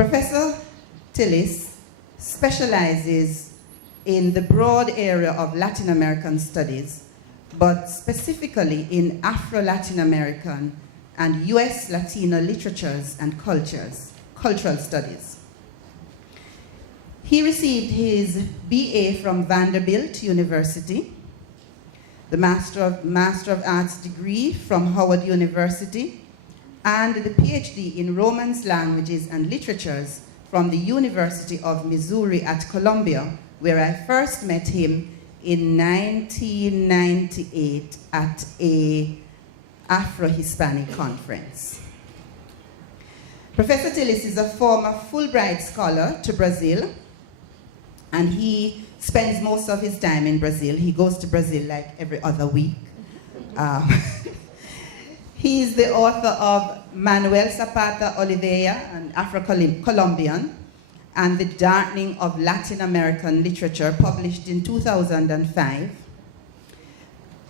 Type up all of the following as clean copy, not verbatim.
Professor Tillis specializes in the broad area of Latin American studies, but specifically in Afro-Latin American and US Latino literatures and cultural studies. He received his BA from Vanderbilt University, the Master of Arts degree from Howard University, and the PhD in Romance Languages and Literatures from the University of Missouri at Columbia, where I first met him in 1998 at a Afro-Hispanic conference. Professor Tillis is a former Fulbright scholar to Brazil, and he spends most of his time in Brazil. He goes to Brazil like every other week. He is the author of Manuel Zapata Oliveira, an Afro-Colombian, and The Darkening of Latin American Literature, published in 2005.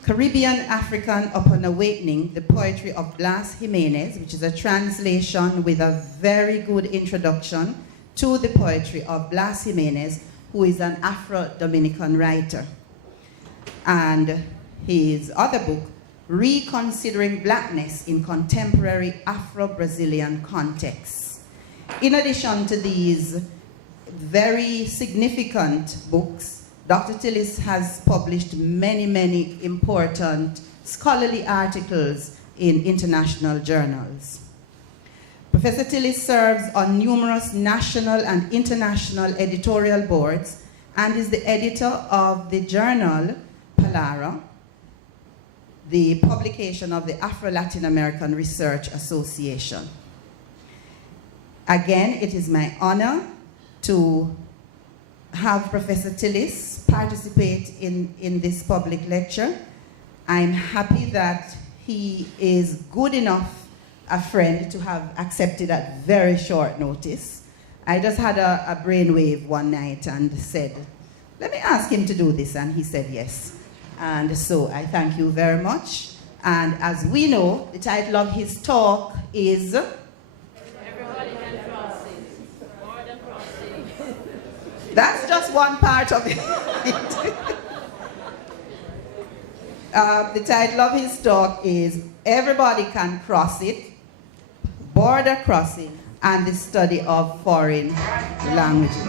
Caribbean African Upon Awakening, the poetry of Blas Jimenez, which is a translation with a very good introduction to the poetry of Blas Jimenez, who is an Afro-Dominican writer. And his other book, Reconsidering Blackness in Contemporary Afro-Brazilian Contexts. In addition to these very significant books, Dr. Tillis has published many, many important scholarly articles in international journals. Professor Tillis serves on numerous national and international editorial boards and is the editor of the journal Palara, the publication of the Afro-Latin American Research Association. Again, it is my honor to have Professor Tillis participate in this public lecture. I'm happy that he is good enough a friend to have accepted at very short notice. I just had a brainwave one night and said, let me ask him to do this, and he said yes. And so I thank you very much. And as we know, the title of his talk is Everybody Can Cross It. More than crossing. That's just one part of it. The title of his talk is Everybody Can Cross It, Border Crossing, and the Study of Foreign Languages.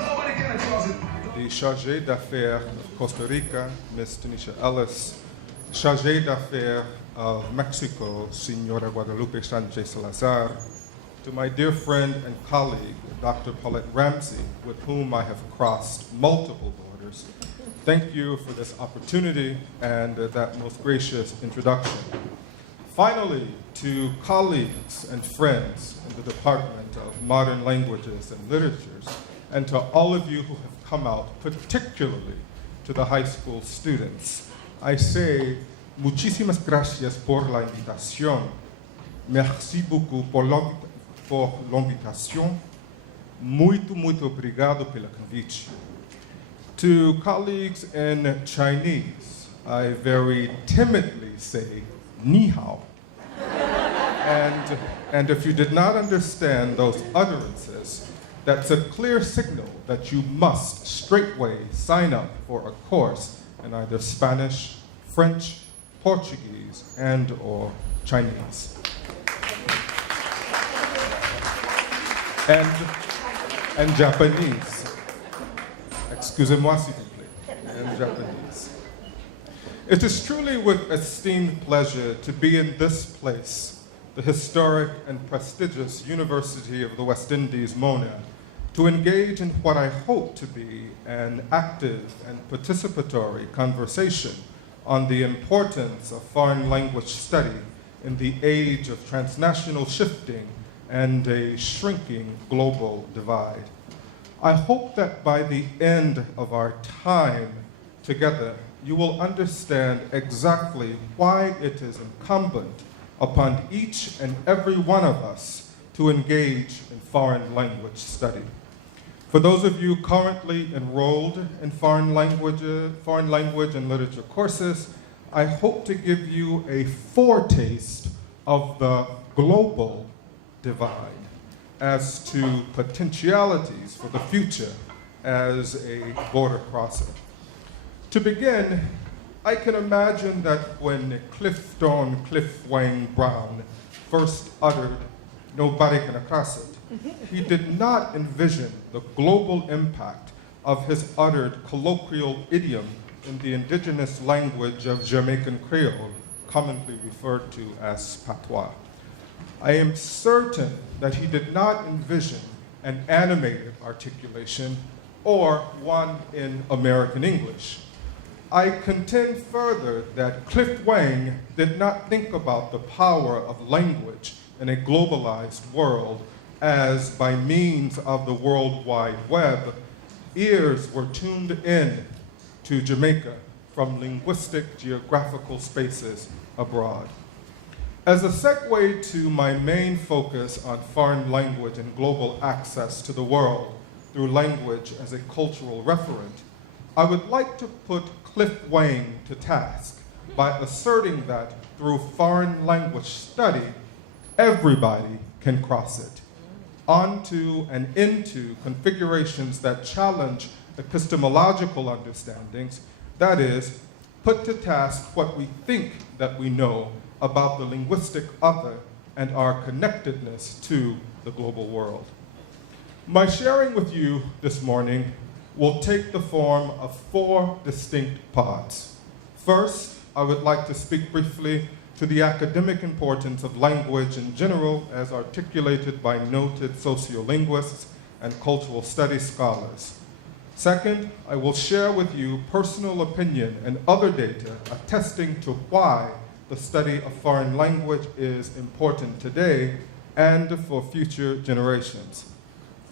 The Chargé d'Affaires of Costa Rica, Ms. Tanisha Ellis, Chargé d'Affaires of Mexico, Senora Guadalupe Sanchez Salazar, to my dear friend and colleague, Dr. Paulette Ramsay, with whom I have crossed multiple borders, thank you for this opportunity and that most gracious introduction. Finally, to colleagues and friends in the Department of Modern Languages and Literatures, and to all of you who have come out, particularly to the high school students, I say, muchísimas gracias por la invitación. Merci beaucoup por l'invitation. Muito, muito obrigado pelo convite. To colleagues in Chinese, I very timidly say, ni hao. And if you did not understand those utterances, that's a clear signal that you must straightway sign up for a course in either Spanish, French, Portuguese, and/or Chinese. And Japanese. Excusez-moi, s'il vous plaît. And Japanese. It is truly with esteemed pleasure to be in this place, the historic and prestigious University of the West Indies, Mona, to engage in what I hope to be an active and participatory conversation on the importance of foreign language study in the age of transnational shifting and a shrinking global divide. I hope that by the end of our time together, you will understand exactly why it is incumbent upon each and every one of us to engage in foreign language study. For those of you currently enrolled in foreign language and literature courses, I hope to give you a foretaste of the global divide. as to potentialities for the future as a border crosser. To begin, I can imagine that when Clifton Cliff Wang Brown first uttered, "Nobody can cross it," he did not envision the global impact of his uttered colloquial idiom in the indigenous language of Jamaican Creole, commonly referred to as patois. I am certain that he did not envision an animated articulation or one in American English. I contend further that Cliff Wang did not think about the power of language in a globalized world as, by means of the World Wide Web, ears were tuned in to Jamaica from linguistic geographical spaces abroad. As a segue to my main focus on foreign language and global access to the world through language as a cultural referent, I would like to put Cliff Wang to task by asserting that through foreign language study, everybody can cross it onto and into configurations that challenge epistemological understandings, that is, put to task what we think that we know about the linguistic other and our connectedness to the global world. My sharing with you this morning will take the form of 4 distinct parts. First, I would like to speak briefly to the academic importance of language in general as articulated by noted sociolinguists and cultural studies scholars. Second, I will share with you personal opinion and other data attesting to why the study of foreign language is important today and for future generations.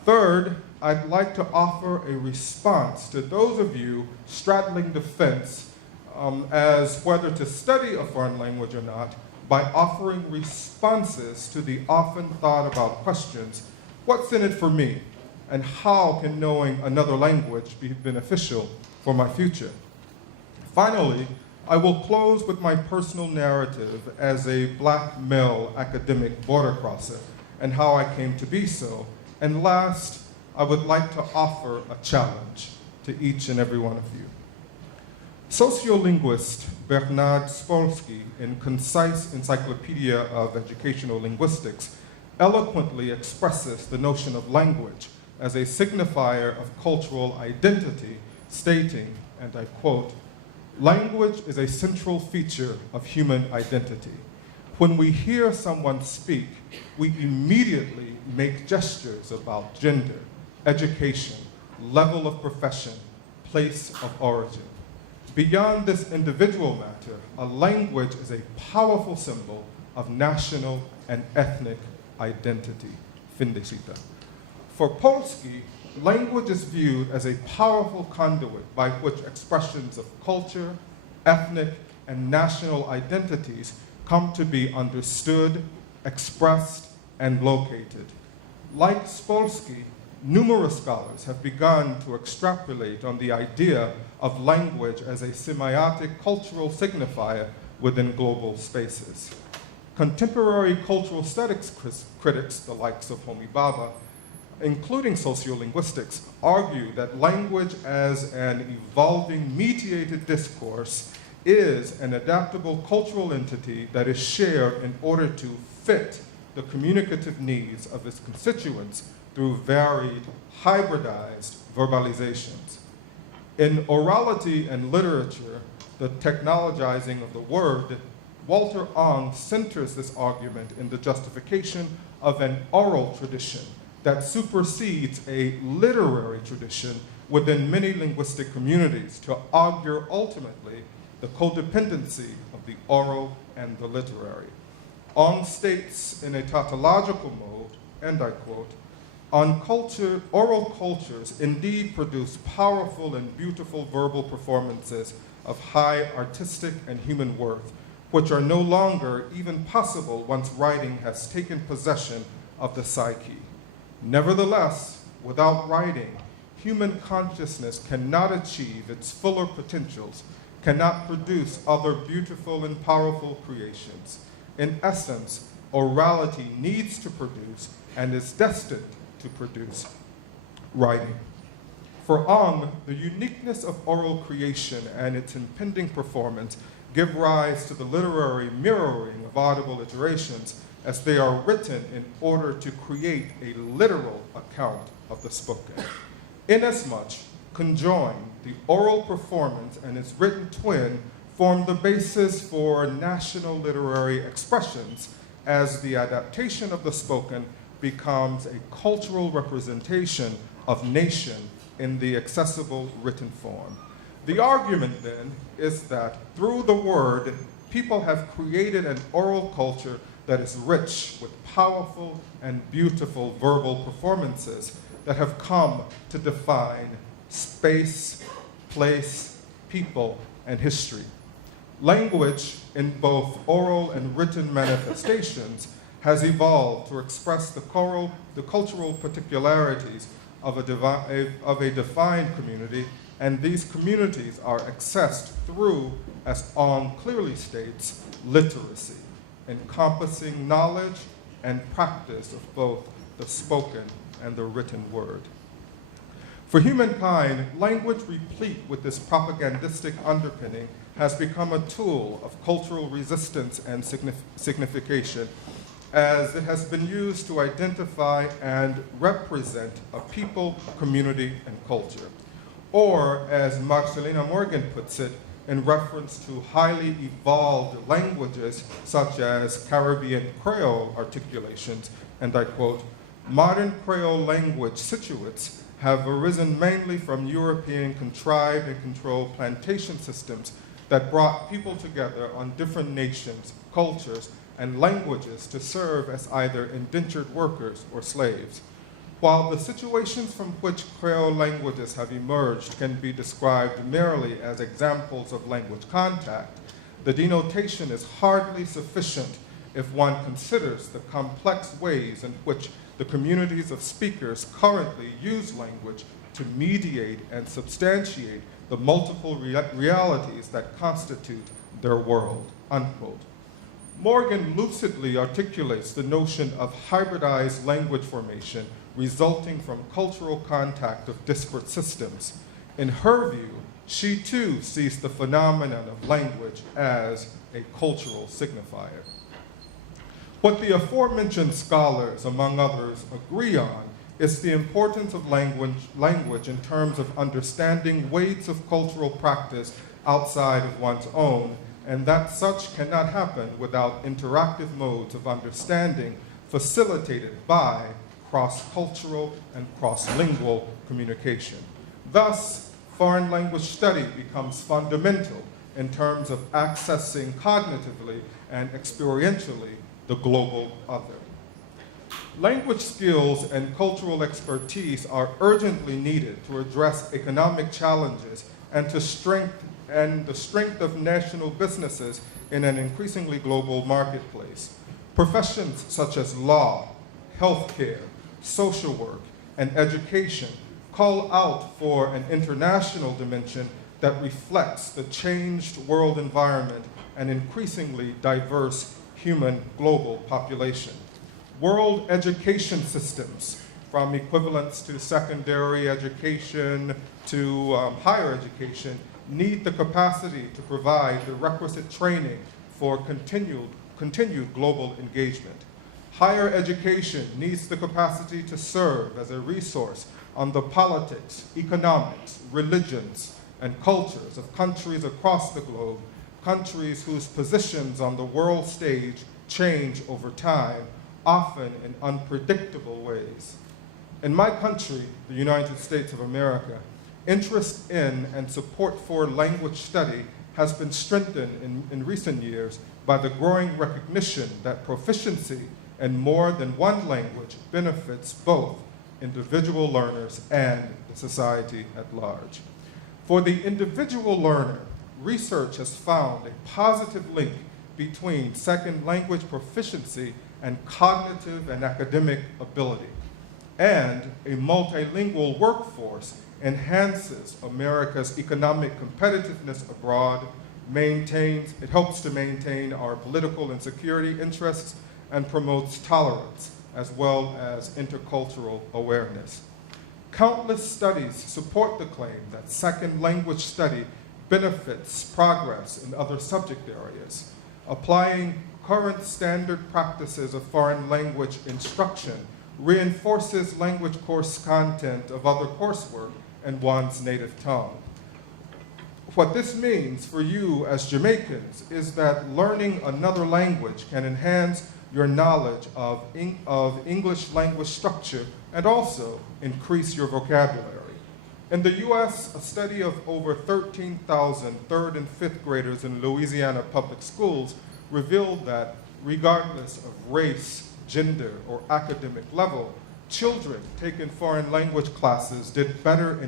Third, I'd like to offer a response to those of you straddling the fence as whether to study a foreign language or not by offering responses to the often thought about questions, what's in it for me? And how can knowing another language be beneficial for my future? Finally, I will close with my personal narrative as a Black male academic border crosser and how I came to be so. And last, I would like to offer a challenge to each and every one of you. Sociolinguist Bernard Spolsky, in Concise Encyclopedia of Educational Linguistics, eloquently expresses the notion of language as a signifier of cultural identity, stating, and I quote, "Language is a central feature of human identity. When we hear someone speak, we immediately make gestures about gender, education, level of profession, place of origin. Beyond this individual matter, a language is a powerful symbol of national and ethnic identity." Fin de cita. For Polsky, language is viewed as a powerful conduit by which expressions of culture, ethnic, and national identities come to be understood, expressed, and located. Like Spolsky, numerous scholars have begun to extrapolate on the idea of language as a semiotic cultural signifier within global spaces. Contemporary cultural aesthetics critics, the likes of Homi Bhabha, including sociolinguistics, argue that language as an evolving mediated discourse is an adaptable cultural entity that is shared in order to fit the communicative needs of its constituents through varied, hybridized verbalizations. In Orality and Literature, the technologizing of the word, Walter Ong centers this argument in the justification of an oral tradition that supersedes a literary tradition within many linguistic communities to augur ultimately the codependency of the oral and the literary. Ong states in a tautological mode, and I quote, oral cultures indeed produce powerful and beautiful verbal performances of high artistic and human worth, which are no longer even possible once writing has taken possession of the psyche. Nevertheless, without writing, human consciousness cannot achieve its fuller potentials, cannot produce other beautiful and powerful creations. In essence, orality needs to produce and is destined to produce writing. For Ong, the uniqueness of oral creation and its impending performance give rise to the literary mirroring of audible iterations as they are written in order to create a literal account of the spoken. Inasmuch, conjoined, the oral performance and its written twin form the basis for national literary expressions as the adaptation of the spoken becomes a cultural representation of nation in the accessible written form. The argument then is that through the word, people have created an oral culture that is rich with powerful and beautiful verbal performances that have come to define space, place, people, and history. Language, in both oral and written manifestations, has evolved to express the cultural particularities of a defined community, and these communities are accessed through, as Ong clearly states, literacy, encompassing knowledge and practice of both the spoken and the written word. For humankind, language replete with this propagandistic underpinning has become a tool of cultural resistance and signification, as it has been used to identify and represent a people, community, and culture. Or, as Marcelina Morgan puts it, in reference to highly evolved languages such as Caribbean Creole articulations, and I quote, "Modern Creole language situates have arisen mainly from European contrived and controlled plantation systems that brought people together on different nations, cultures, and languages to serve as either indentured workers or slaves. While the situations from which Creole languages have emerged can be described merely as examples of language contact, the denotation is hardly sufficient if one considers the complex ways in which the communities of speakers currently use language to mediate and substantiate the multiple realities that constitute their world," unquote. Morgan lucidly articulates the notion of hybridized language formation resulting from cultural contact of disparate systems. In her view, she too sees the phenomenon of language as a cultural signifier. What the aforementioned scholars, among others, agree on is the importance of language in terms of understanding weights of cultural practice outside of one's own, and that such cannot happen without interactive modes of understanding facilitated by cross-cultural and cross-lingual communication. Thus, foreign language study becomes fundamental in terms of accessing cognitively and experientially the global other. Language skills and cultural expertise are urgently needed to address economic challenges and the strength of national businesses in an increasingly global marketplace. Professions such as law, healthcare, social work, and education call out for an international dimension that reflects the changed world environment and increasingly diverse human global population. World education systems, from equivalence to secondary education to higher education, need the capacity to provide the requisite training for continued global engagement. Higher education needs the capacity to serve as a resource on the politics, economics, religions, and cultures of countries across the globe, countries whose positions on the world stage change over time, often in unpredictable ways. In my country, the United States of America, interest in and support for language study has been strengthened in recent years by the growing recognition that proficiency in more than one language benefits both individual learners and the society at large. For the individual learner, research has found a positive link between second language proficiency and cognitive and academic ability. And a multilingual workforce enhances America's economic competitiveness abroad, it helps to maintain our political and security interests, and promotes tolerance, as well as intercultural awareness. Countless studies support the claim that second language study benefits progress in other subject areas. Applying current standard practices of foreign language instruction reinforces language course content of other coursework in one's native tongue. What this means for you as Jamaicans is that learning another language can enhance your knowledge of English language structure and also increase your vocabulary. In the US, a study of over 13,000 third and fifth graders in Louisiana public schools revealed that regardless of race, gender, or academic level, children taking foreign language classes did better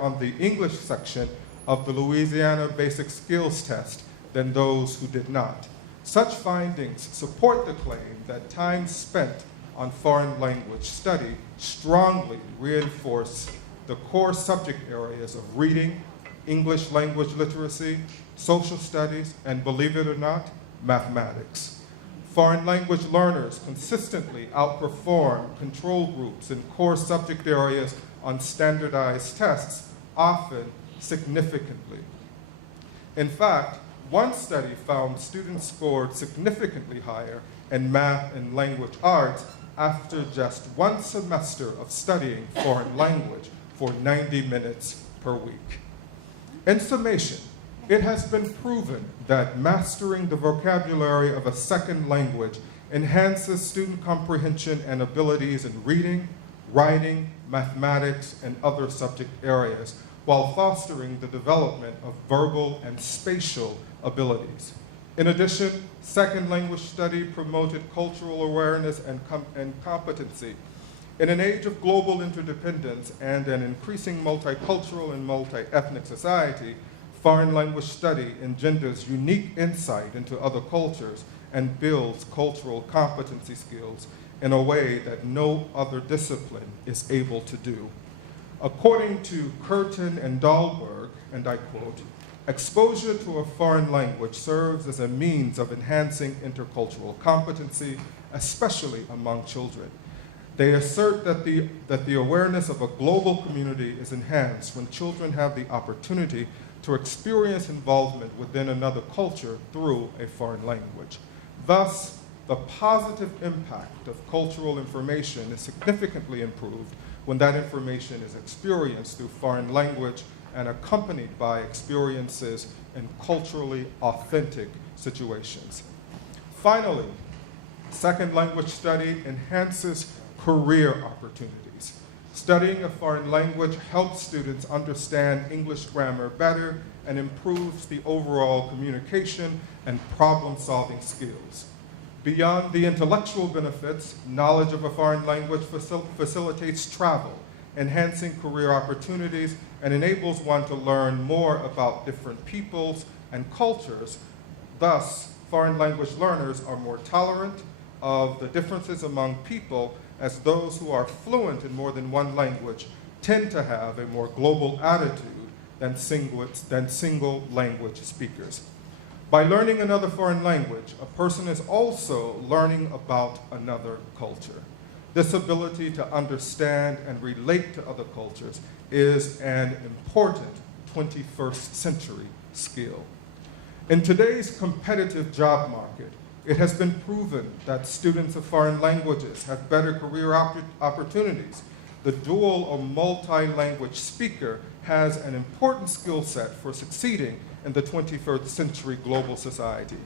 on the English section of the Louisiana Basic Skills Test than those who did not. Such findings support the claim that time spent on foreign language study strongly reinforce the core subject areas of reading, English language literacy, social studies, and believe it or not, mathematics. Foreign language learners consistently outperform control groups in core subject areas on standardized tests, often significantly. In fact, one study found students scored significantly higher in math and language arts after just one semester of studying foreign language for 90 minutes per week. In summation, it has been proven that mastering the vocabulary of a second language enhances student comprehension and abilities in reading, writing, mathematics, and other subject areas, while fostering the development of verbal and spatial abilities. In addition, second language study promoted cultural awareness and competency. In an age of global interdependence and an increasing multicultural and multi-ethnic society, foreign language study engenders unique insight into other cultures and builds cultural competency skills in a way that no other discipline is able to do. According to Curtin and Dahlberg, and I quote, "Exposure to a foreign language serves as a means of enhancing intercultural competency, especially among children. They assert that the awareness of a global community is enhanced when children have the opportunity to experience involvement within another culture through a foreign language. Thus, the positive impact of cultural information is significantly improved when that information is experienced through foreign language and accompanied by experiences in culturally authentic situations." Finally, second language study enhances career opportunities. Studying a foreign language helps students understand English grammar better and improves the overall communication and problem-solving skills. Beyond the intellectual benefits, knowledge of a foreign language facilitates travel, enhancing career opportunities, and enables one to learn more about different peoples and cultures. Thus, foreign language learners are more tolerant of the differences among people, as those who are fluent in more than one language tend to have a more global attitude than single language speakers. By learning another foreign language, a person is also learning about another culture. This ability to understand and relate to other cultures is an important 21st century skill. In today's competitive job market, it has been proven that students of foreign languages have better career opportunities. The dual or multi-language speaker has an important skill set for succeeding in the 21st century global society.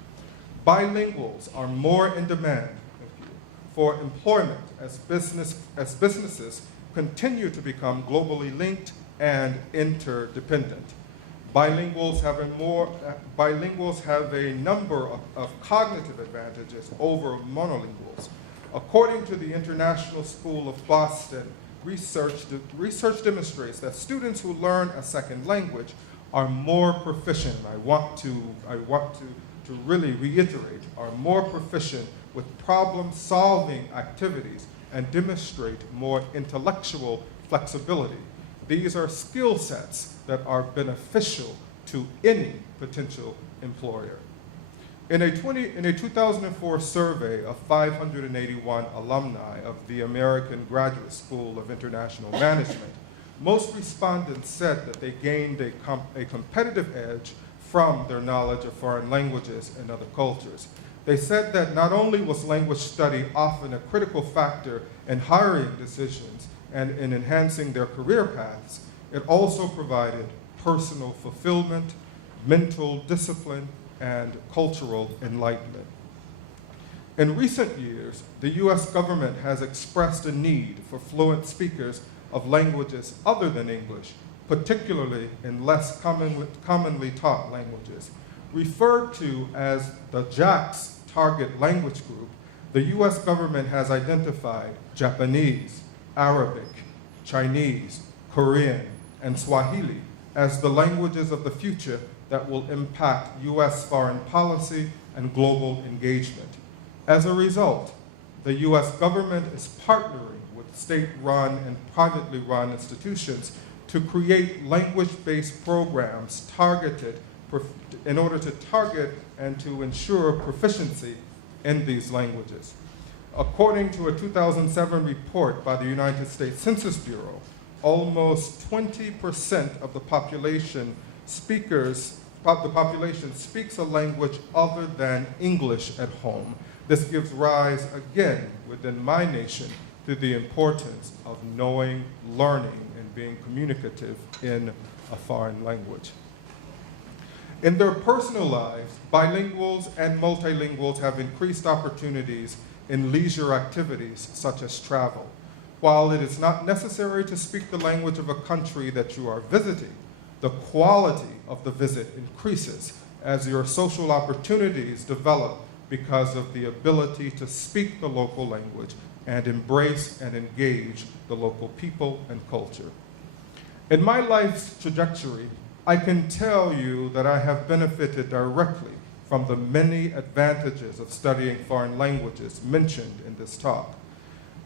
Bilinguals are more in demand for employment as businesses continue to become globally linked and interdependent. Bilinguals have a number of cognitive advantages over monolinguals. According to the International School of Boston, research demonstrates that students who learn a second language are more proficient. I want to really reiterate, are more proficient with problem-solving activities and demonstrate more intellectual flexibility. These are skill sets that are beneficial to any potential employer. In a 2004 survey of 581 alumni of the American Graduate School of International Management, most respondents said that they gained a competitive edge from their knowledge of foreign languages and other cultures. They said that not only was language study often a critical factor in hiring decisions and in enhancing their career paths, it also provided personal fulfillment, mental discipline, and cultural enlightenment. In recent years, the US government has expressed a need for fluent speakers of languages other than English, particularly in less commonly taught languages. Referred to as the JACS target language group, the US government has identified Japanese, Arabic, Chinese, Korean, and Swahili as the languages of the future that will impact US foreign policy and global engagement. As a result, the US government is partnering with state-run and privately run institutions to create language-based programs targeted in order to target and to ensure proficiency in these languages. According to a 2007 report by the United States Census Bureau, almost 20% of the population speaks a language other than English at home. This gives rise, again, within my nation, to the importance of knowing, learning, and being communicative in a foreign language. In their personal lives, bilinguals and multilinguals have increased opportunities in leisure activities such as travel. While it is not necessary to speak the language of a country that you are visiting, the quality of the visit increases as your social opportunities develop because of the ability to speak the local language and embrace and engage the local people and culture. In my life's trajectory, I can tell you that I have benefited directly from the many advantages of studying foreign languages mentioned in this talk.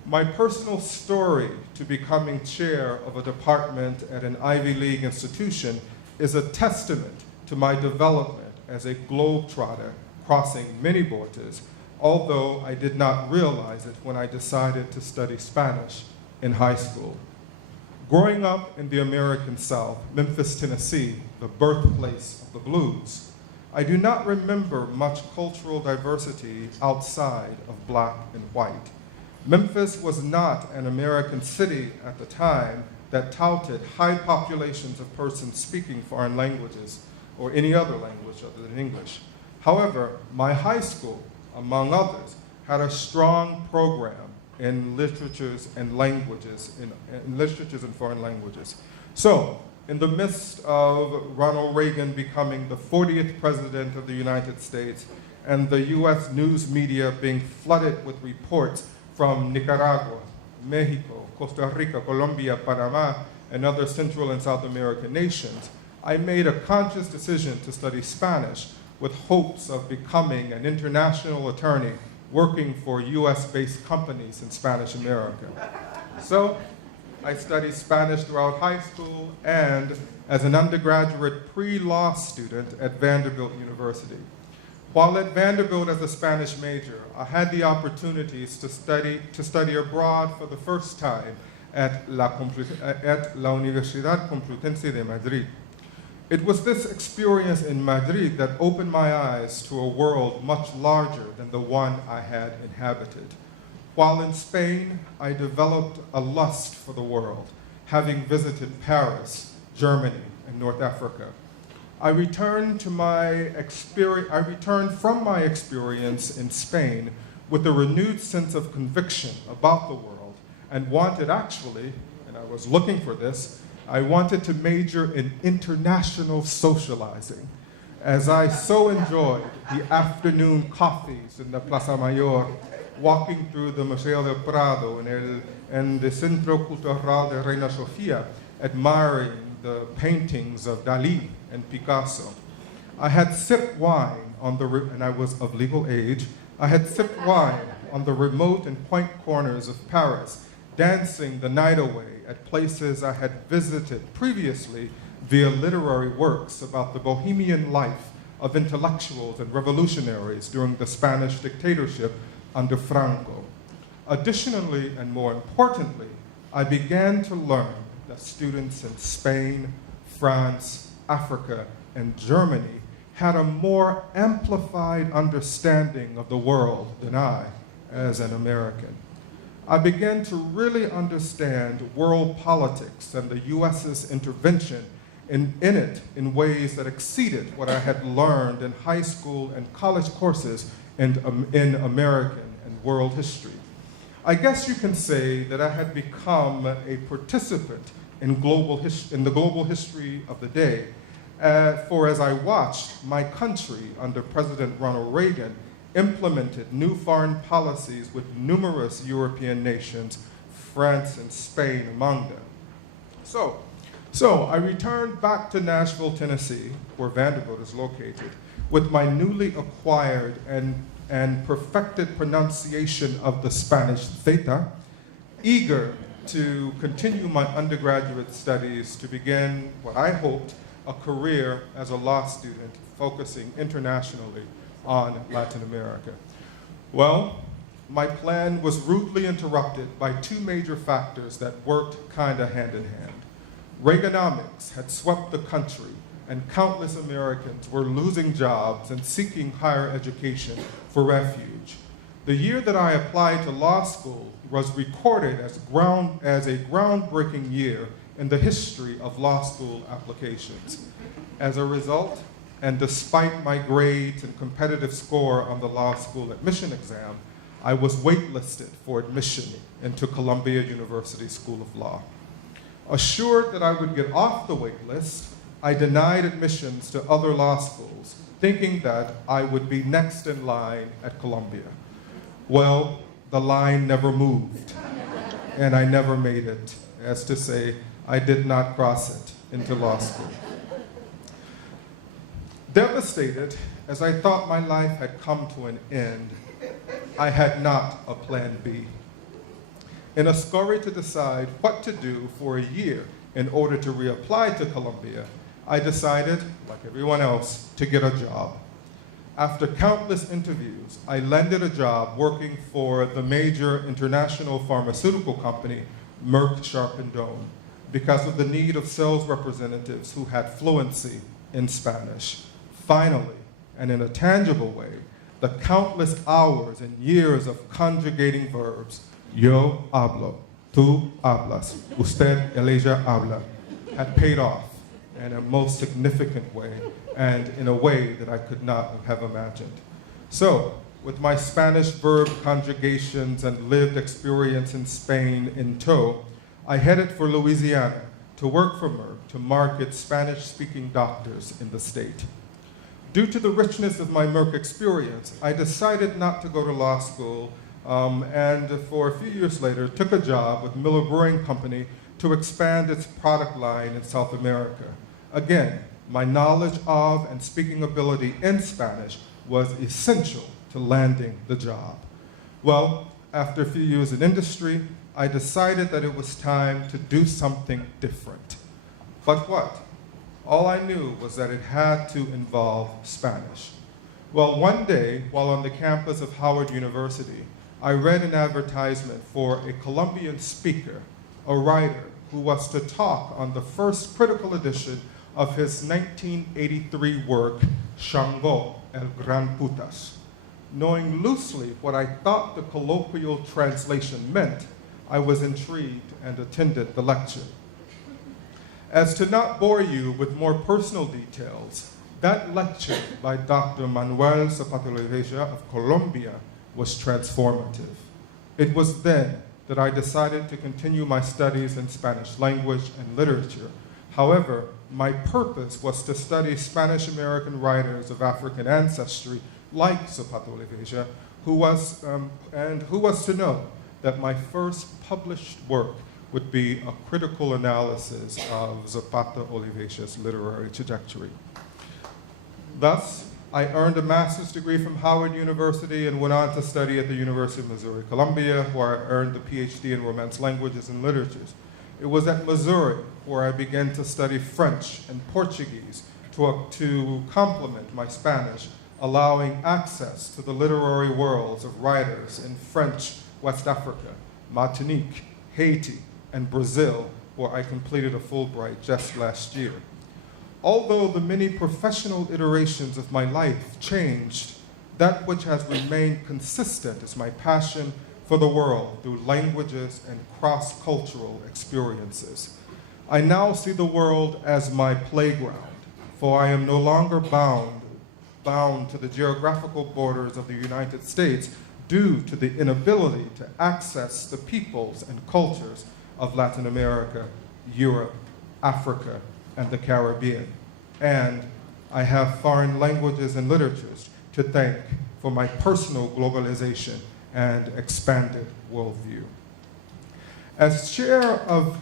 My personal story to becoming chair of a department at an Ivy League institution is a testament to my development as a globetrotter crossing many borders, although I did not realize it when I decided to study Spanish in high school. Growing up in the American South, Memphis, Tennessee, the birthplace of the blues, I do not remember much cultural diversity outside of black and white. Memphis was not an American city at the time that touted high populations of persons speaking foreign languages or any other language other than English. However, my high school, among others, had a strong program in literatures and languages, in literatures and foreign languages. So, in the midst of Ronald Reagan becoming the 40th president of the United States and the US news media being flooded with reports from Nicaragua, Mexico, Costa Rica, Colombia, Panama, and other Central and South American nations, I made a conscious decision to study Spanish with hopes of becoming an international attorney working for US-based companies in Spanish America. So I studied Spanish throughout high school and as an undergraduate pre-law student at Vanderbilt University. While at Vanderbilt as a Spanish major, I had the opportunities to study abroad for the first time at La Universidad Complutense de Madrid. It was this experience in Madrid that opened my eyes to a world much larger than the one I had inhabited. While in Spain, I developed a lust for the world, having visited Paris, Germany, and North Africa. I returned from my experience in Spain with a renewed sense of conviction about the world and wanted actually, and I was looking for this, I wanted to major in international socializing, as I so enjoyed the afternoon coffees in the Plaza Mayor, walking through the Museo del Prado and the Centro Cultural de Reina Sofia, admiring the paintings of Dalí and Picasso. I had sipped wine and I was of legal age, I had sipped wine on the remote and quaint corners of Paris, dancing the night away at places I had visited previously via literary works about the bohemian life of intellectuals and revolutionaries during the Spanish dictatorship under Franco. Additionally, and more importantly, I began to learn that students in Spain, France, Africa, and Germany had a more amplified understanding of the world than I, as an American. I began to really understand world politics and the US's intervention in it in ways that exceeded what I had learned in high school and college courses in American and world history. I guess you can say that I had become a participant in the global history of the day, for as I watched my country under President Ronald Reagan implemented new foreign policies with numerous European nations, France and Spain among them. So I returned back to Nashville, Tennessee, where Vanderbilt is located, with my newly acquired and perfected pronunciation of the Spanish theta, eager to continue my undergraduate studies to begin what I hoped a career as a law student focusing internationally on Latin America. Well, my plan was rudely interrupted by two major factors that worked kinda hand in hand. Reaganomics had swept the country, and countless Americans were losing jobs and seeking higher education for refuge. The year that I applied to law school was recorded as a groundbreaking year in the history of law school applications. As a result, and despite my grades and competitive score on the law school admission exam, I was waitlisted for admission into Columbia University School of Law. Assured that I would get off the wait list, I denied admissions to other law schools, thinking that I would be next in line at Columbia. Well, the line never moved, and I never made it, as to say, I did not cross it into law school. Devastated, as I thought my life had come to an end, I had not a plan B. In a scurry to decide what to do for a year in order to reapply to Columbia, I decided, like everyone else, to get a job. After countless interviews, I landed a job working for the major international pharmaceutical company, Merck Sharp & Dohme, because of the need of sales representatives who had fluency in Spanish. Finally, and in a tangible way, the countless hours and years of conjugating verbs, yo hablo, tú hablas, usted, ella habla, had paid off in a most significant way, and in a way that I could not have imagined. So, with my Spanish verb conjugations and lived experience in Spain in tow, I headed for Louisiana to work for Merck to market Spanish-speaking doctors in the state. Due to the richness of my Merck experience, I decided not to go to law school, and for a few years later, took a job with Miller Brewing Company to expand its product line in South America. Again, my knowledge of and speaking ability in Spanish was essential to landing the job. Well, after a few years in industry, I decided that it was time to do something different. But what? All I knew was that it had to involve Spanish. Well, one day, while on the campus of Howard University, I read an advertisement for a Colombian speaker, a writer, who was to talk on the first critical edition of his 1983 work, Shango, El Gran Putas. Knowing loosely what I thought the colloquial translation meant, I was intrigued and attended the lecture. As to not bore you with more personal details, that lecture by Dr. Manuel Zapata Oliveira of Colombia was transformative. It was then that I decided to continue my studies in Spanish language and literature. However, my purpose was to study Spanish-American writers of African ancestry like Zapata Oliveira, who was to know that my first published work would be a critical analysis of Zapata Oliveira's literary trajectory. Thus, I earned a master's degree from Howard University and went on to study at the University of Missouri-Columbia, where I earned a PhD in Romance Languages and Literatures. It was at Missouri where I began to study French and Portuguese to complement my Spanish, allowing access to the literary worlds of writers in French, West Africa, Martinique, Haiti, and Brazil, where I completed a Fulbright just last year. Although the many professional iterations of my life changed, that which has remained consistent is my passion for the world through languages and cross-cultural experiences. I now see the world as my playground, for I am no longer bound to the geographical borders of the United States due to the inability to access the peoples and cultures of Latin America, Europe, Africa, and the Caribbean. And I have foreign languages and literatures to thank for my personal globalization and expanded worldview. As chair of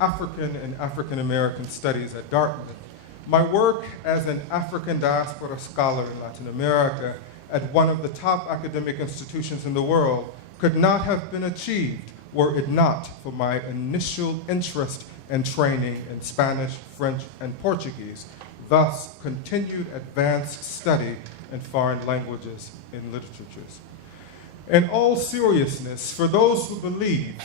African and African American Studies at Dartmouth, my work as an African diaspora scholar in Latin America at one of the top academic institutions in the world could not have been achieved were it not for my initial interest and training in Spanish, French, and Portuguese, thus continued advanced study in foreign languages and literatures. In all seriousness, for those who believe,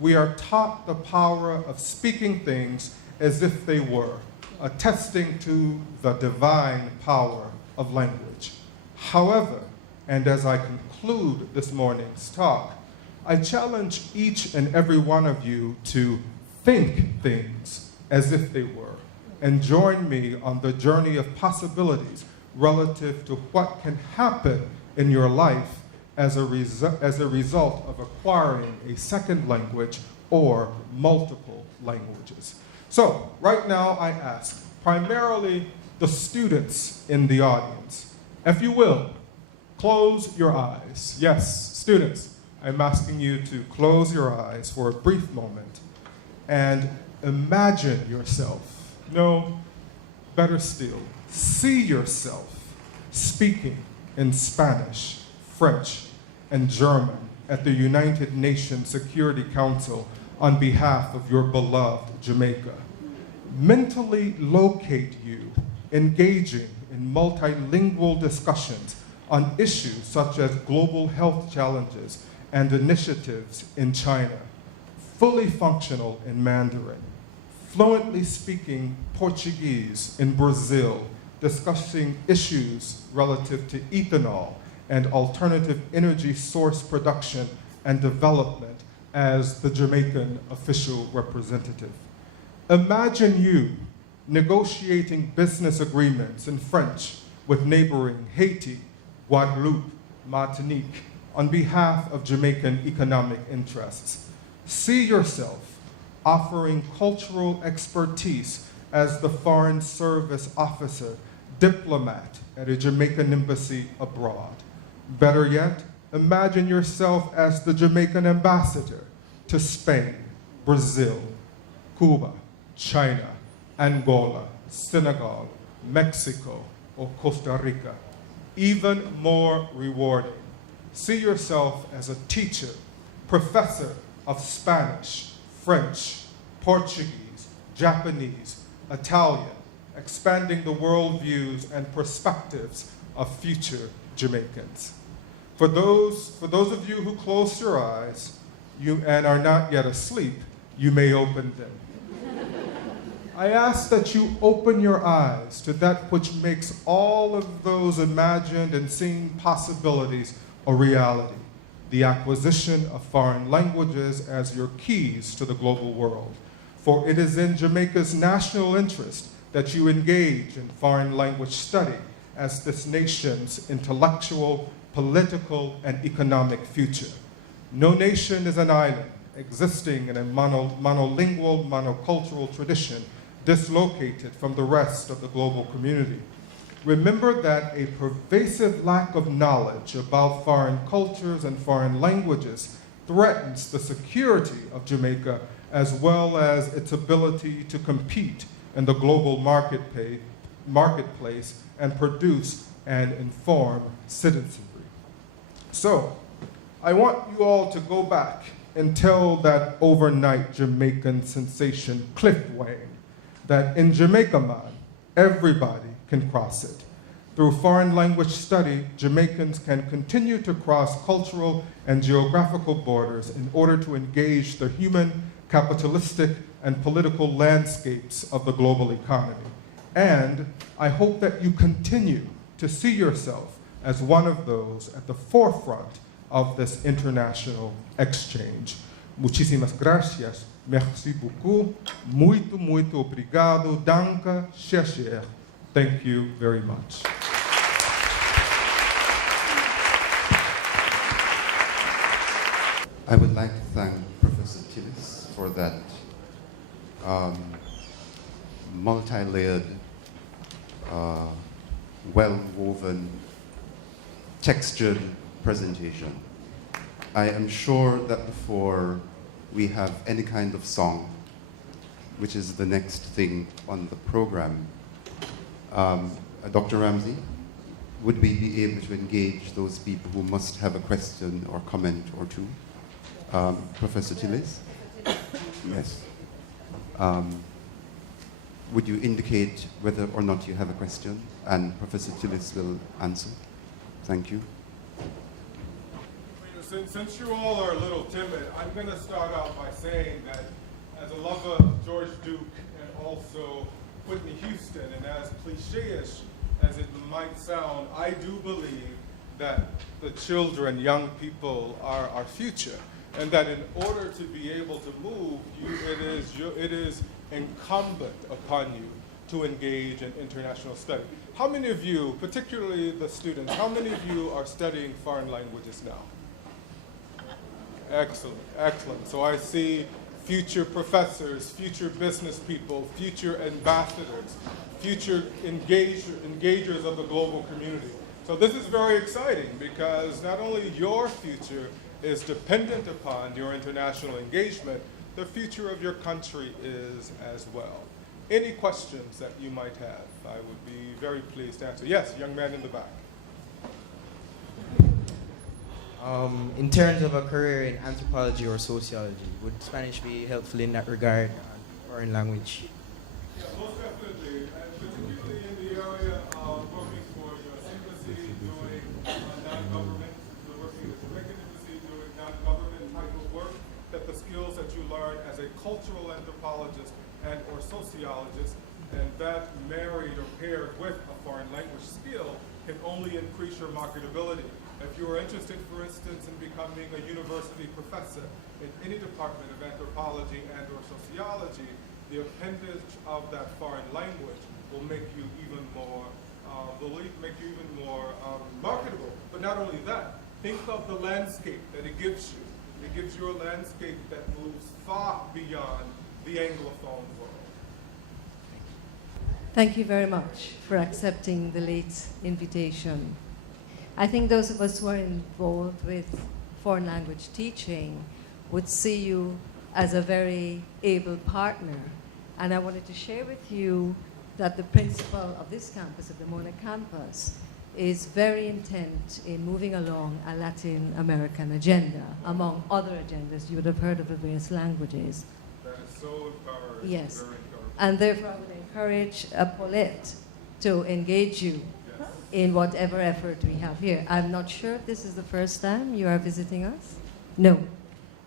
we are taught the power of speaking things as if they were, attesting to the divine power of language. However, and as I conclude this morning's talk, I challenge each and every one of you to think things as if they were, and join me on the journey of possibilities relative to what can happen in your life as a result of acquiring a second language or multiple languages. So, right now I ask primarily the students in the audience, if you will, close your eyes. Yes, students, I'm asking you to close your eyes for a brief moment and imagine yourself, no, better still, see yourself speaking in Spanish, French, and German at the United Nations Security Council on behalf of your beloved Jamaica. Mentally locate you engaging in multilingual discussions on issues such as global health challenges and initiatives in China, fully functional in Mandarin, fluently speaking Portuguese in Brazil, discussing issues relative to ethanol and alternative energy source production and development as the Jamaican official representative. Imagine you negotiating business agreements in French with neighboring Haiti, Guadeloupe, Martinique, on behalf of Jamaican economic interests. See yourself offering cultural expertise as the Foreign Service officer, diplomat at a Jamaican embassy abroad. Better yet, imagine yourself as the Jamaican ambassador to Spain, Brazil, Cuba, China, Angola, Senegal, Mexico, or Costa Rica. Even more rewarding, see yourself as a teacher, professor of Spanish, French, Portuguese, Japanese, Italian, expanding the worldviews and perspectives of future Jamaicans. For those of you who closed your eyes and are not yet asleep, you may open them. I ask that you open your eyes to that which makes all of those imagined and seen possibilities a reality, the acquisition of foreign languages as your keys to the global world. For it is in Jamaica's national interest that you engage in foreign language study as this nation's intellectual, political, and economic future. No nation is an island existing in a monolingual, monocultural tradition dislocated from the rest of the global community. Remember that a pervasive lack of knowledge about foreign cultures and foreign languages threatens the security of Jamaica as well as its ability to compete in the global marketplace and produce and inform citizenry. So, I want you all to go back and tell that overnight Jamaican sensation, Cliff Wayne, that in Jamaica, man, everybody can cross it. Through foreign language study, Jamaicans can continue to cross cultural and geographical borders in order to engage the human, capitalistic, and political landscapes of the global economy. And I hope that you continue to see yourself as one of those at the forefront of this international exchange. Muchísimas gracias. Merci beaucoup. Muito, muito obrigado. Danke, cher. Thank you very much. I would like to thank Professor Tillis for that multi-layered, well-woven, textured presentation. I am sure that before we have any kind of song, which is the next thing on the program, Dr. Ramsay, would we be able to engage those people who must have a question or comment or two? Professor Tillis? Yes. Would you indicate whether or not you have a question? And Professor Tillis will answer. Thank you. Since you all are a little timid, I'm going to start out by saying that as a lover of George Duke and also Whitney Houston, and as cliche-ish as it might sound, I do believe that the children, young people, are our future. And that in order to be able to move, it is incumbent upon you to engage in international study. How many of you, particularly the students, how many of you are studying foreign languages now? Excellent, excellent. So I see future professors, future business people, future ambassadors, future engagers of the global community. So this is very exciting because not only your future is dependent upon your international engagement, the future of your country is as well. Any questions that you might have, I would be very pleased to answer. Yes, young man in the back. In terms of a career in anthropology or sociology, would Spanish be helpful in that regard, foreign language? Yeah, most definitely, and particularly in the area of working for sympathy, doing non-government, working with Jamaican embassy, doing non-government type of work, that the skills that you learn as a cultural anthropologist and or sociologist, and that married or paired with a foreign language skill can only increase your marketability. If you are interested, for instance, in becoming a university professor in any department of anthropology and or sociology, the appendage of that foreign language will make you even more, marketable. But not only that, think of the landscape that it gives you. It gives you a landscape that moves far beyond the Anglophone world. Thank you very much for accepting the late invitation. I think those of us who are involved with foreign language teaching would see you as a very able partner. And I wanted to share with you that the principal of this campus, of the Mona campus, is very intent in moving along a Latin American agenda, among other agendas. You would have heard of the various languages. That is so encouraging. Yes. Very encouraging. And therefore, I would encourage Paulette to engage you in whatever effort we have here. I'm not sure if this is the first time you are visiting us. No.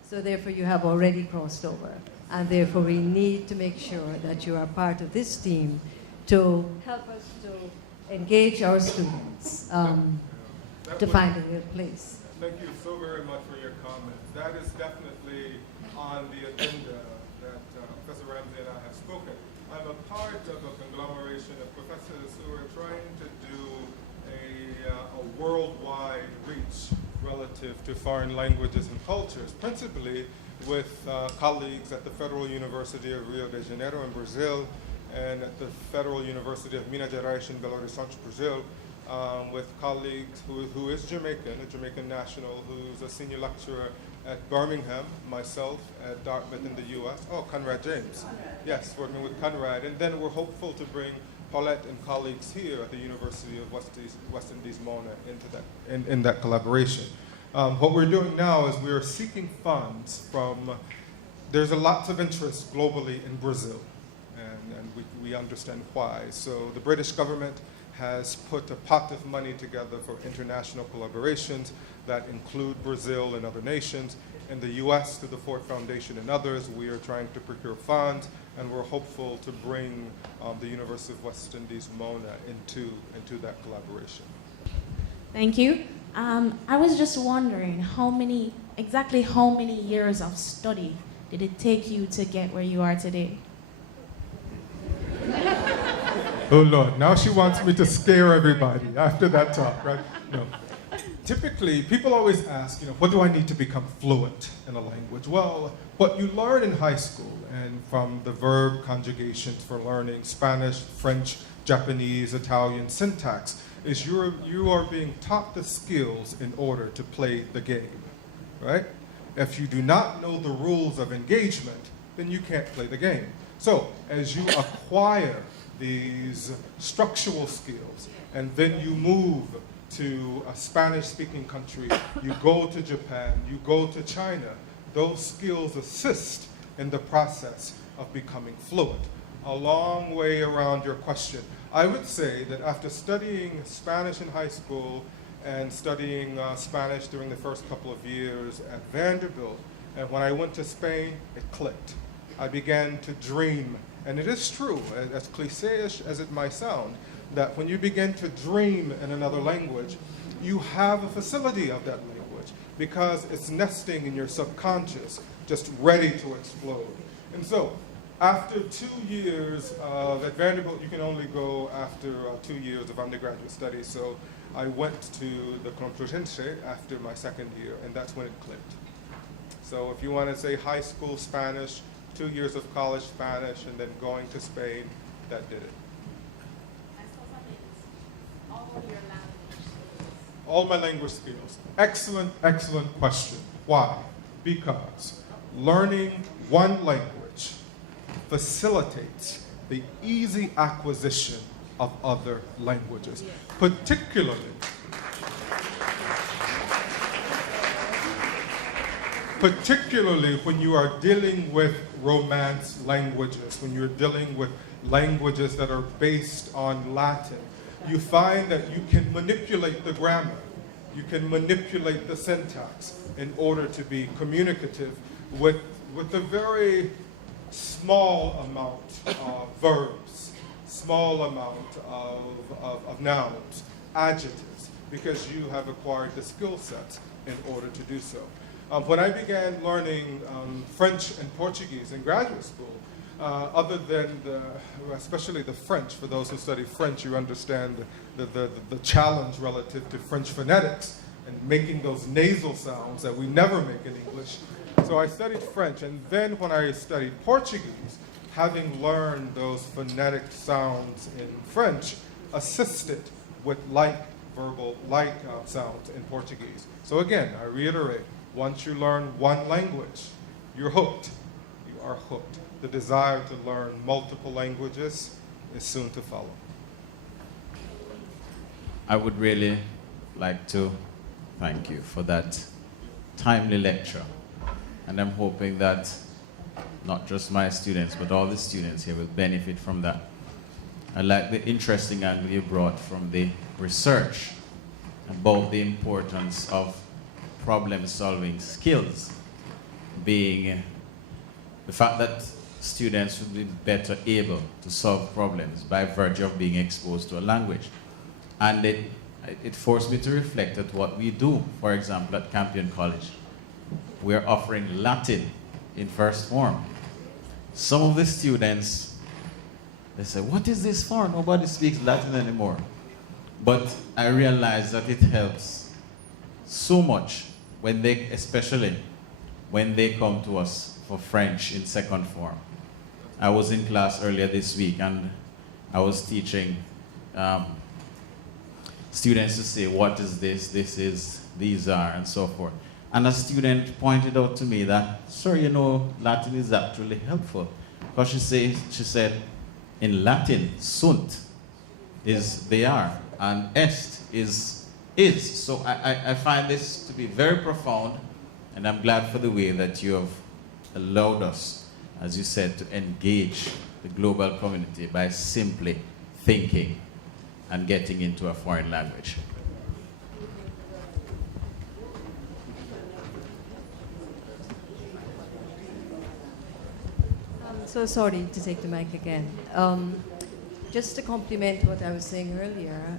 So therefore, you have already crossed over. And therefore, we need to make sure that you are part of this team to help us to engage our students to find a real place. Thank you so very much for your comments. That is definitely on the agenda that Professor Ramsay and I have spoken. I'm a part of a conglomeration of professors who are trying to do a worldwide reach relative to foreign languages and cultures, principally with colleagues at the Federal University of Rio de Janeiro in Brazil and at the Federal University of Minas Gerais in Belo Horizonte, Brazil, with colleagues who is Jamaican, a Jamaican national, who's a senior lecturer at Birmingham, myself at Dartmouth in the US. Oh, Conrad James. Yes, working with Conrad. And then we're hopeful to bring Paulette and colleagues here at the University of West Indies Mona into that, in that collaboration. What we're doing now is we're seeking funds from, there's a lots of interest globally in Brazil, and we understand why. So the British government has put a pot of money together for international collaborations that include Brazil and other nations. In the US, through the Ford Foundation and others, we are trying to procure funds, and we're hopeful to bring the University of West Indies, Mona, into that collaboration. Thank you. I was just wondering exactly how many years of study did it take you to get where you are today? Oh Lord, now she wants me to scare everybody after that talk, right? No. Typically, people always ask, what do I need to become fluent in a language? Well, what you learn in high school, and from the verb conjugations for learning Spanish, French, Japanese, Italian syntax, is you are being taught the skills in order to play the game, right? If you do not know the rules of engagement, then you can't play the game. So, as you acquire these structural skills, and then you move to a Spanish-speaking country, you go to Japan, you go to China, those skills assist in the process of becoming fluent. A long way around your question. I would say that after studying Spanish in high school and studying Spanish during the first couple of years at Vanderbilt, and when I went to Spain, it clicked. I began to dream, and it is true, as cliche-ish as it might sound, that when you begin to dream in another language, you have a facility of that language because it's nesting in your subconscious, just ready to explode. And so, after 2 years at Vanderbilt, you can only go after 2 years of undergraduate study, so I went to the Complutense after my second year, and that's when it clicked. So if you want to say high school Spanish, 2 years of college Spanish, and then going to Spain, that did it. All my language skills. Excellent, excellent question. Why? Because learning one language facilitates the easy acquisition of other languages, particularly when you are dealing with Romance languages, when you're dealing with languages that are based on Latin. You find that you can manipulate the grammar, you can manipulate the syntax in order to be communicative with a very small amount of verbs, small amount of nouns, adjectives, because you have acquired the skill sets in order to do so. When I began learning French and Portuguese in graduate school, other than especially the French, for those who study French, you understand the challenge relative to French phonetics and making those nasal sounds that we never make in English. So I studied French, and then when I studied Portuguese, having learned those phonetic sounds in French, assisted with verbal sounds in Portuguese. So again, I reiterate, once you learn one language, you're hooked. You are hooked. The desire to learn multiple languages is soon to follow. I would really like to thank you for that timely lecture. And I'm hoping that not just my students, but all the students here will benefit from that. I like the interesting angle you brought from the research about the importance of problem-solving skills, being the fact that students will be better able to solve problems by virtue of being exposed to a language. And it forced me to reflect at what we do, for example, at Campion College. We're offering Latin in first form. Some of the students, they say, what is this for? Nobody speaks Latin anymore. But I realize that it helps so much when especially when they come to us for French in second form. I was in class earlier this week and I was teaching students to say, what is this, these are, and so forth. And a student pointed out to me that, sir, Latin is actually helpful. Because she said, in Latin, sunt is they are, and est is is. So I find this to be very profound, and I'm glad for the way that you have allowed us, as you said, to engage the global community by simply thinking and getting into a foreign language. I'm so sorry to take the mic again. Just to complement what I was saying earlier,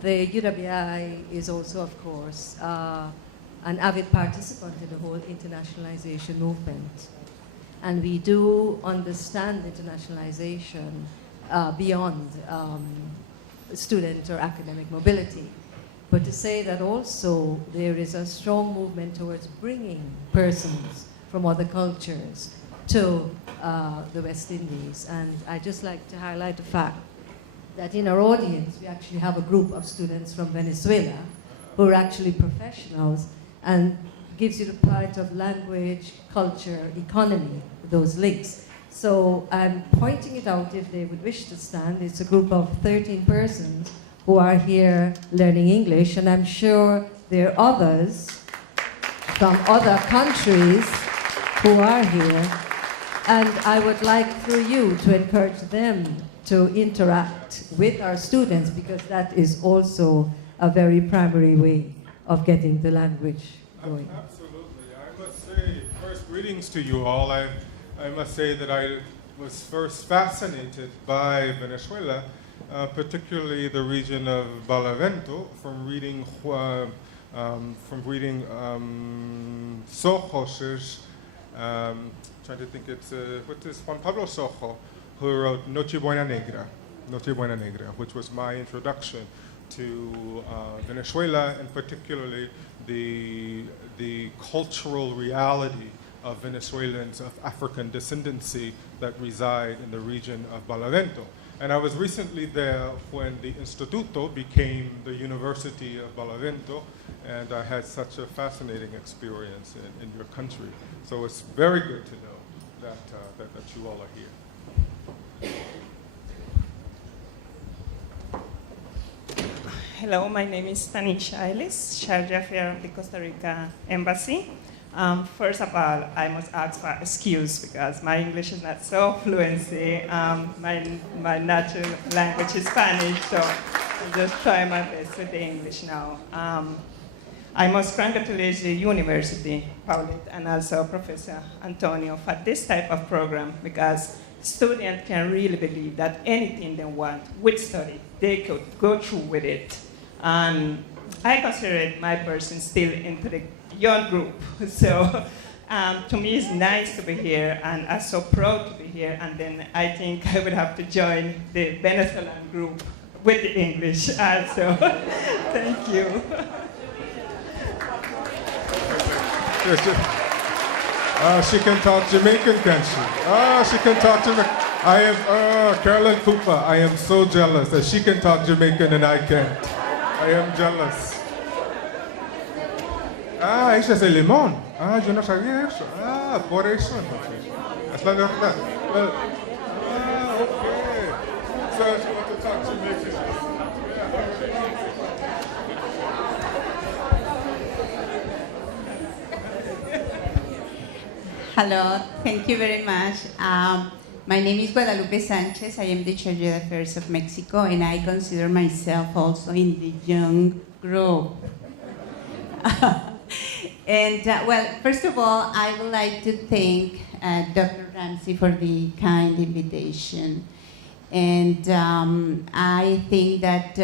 the UWI is also, of course, an avid participant in the whole internationalization movement. And we do understand internationalization beyond student or academic mobility. But to say that also there is a strong movement towards bringing persons from other cultures to the West Indies. And I'd just like to highlight the fact that in our audience, we actually have a group of students from Venezuela who are actually professionals, and gives you the part of language, culture, economy, those links. So I'm pointing it out if they would wish to stand. It's a group of 13 persons who are here learning English, and I'm sure there are others from other countries who are here. And I would like, through you, to encourage them to interact with our students, because that is also a very primary way of getting the language going. Absolutely. I must say, first, greetings to you all. I must say that I was first fascinated by Venezuela, particularly the region of Barlavento, from reading Sojo's, trying to think, it's what is Juan Pablo Sojo, who wrote Nochebuena Negra, which was my introduction to Venezuela, and particularly the cultural reality of Venezuelans of African descendancy that reside in the region of Barlavento. And I was recently there when the Instituto became the University of Barlavento, and I had such a fascinating experience in your country. So it's very good to know that you all are here. Hello, my name is Tanisha Ellis, charge affair of the Costa Rica Embassy. First of all, I must ask for excuse because my English is not so fluency. My natural language is Spanish, so I'm just trying my best with the English now. I must congratulate the university, Paulette, and also Professor Antonio for this type of program, because students can really believe that anything they want with study, they could go through with it. And I consider my person still into the young group. So to me, it's nice to be here, and I'm so proud to be here. And then I think I would have to join the Venezuelan group with the English also. Thank you. She can talk Jamaican, can she? She can talk Jamaican. I am, Carolyn Cooper, I am so jealous that she can talk Jamaican and I can't. I am jealous. Ella es el limón. Yo no sabía eso. Por eso. Es la verdad. Well, okay. So she wants to talk Jamaican. Hello, thank you very much. My name is Guadalupe Sanchez. I am the Charge d'Affaires of Mexico, and I consider myself also in the young group. And well, first of all, I would like to thank Dr. Ramsay for the kind invitation. And I think that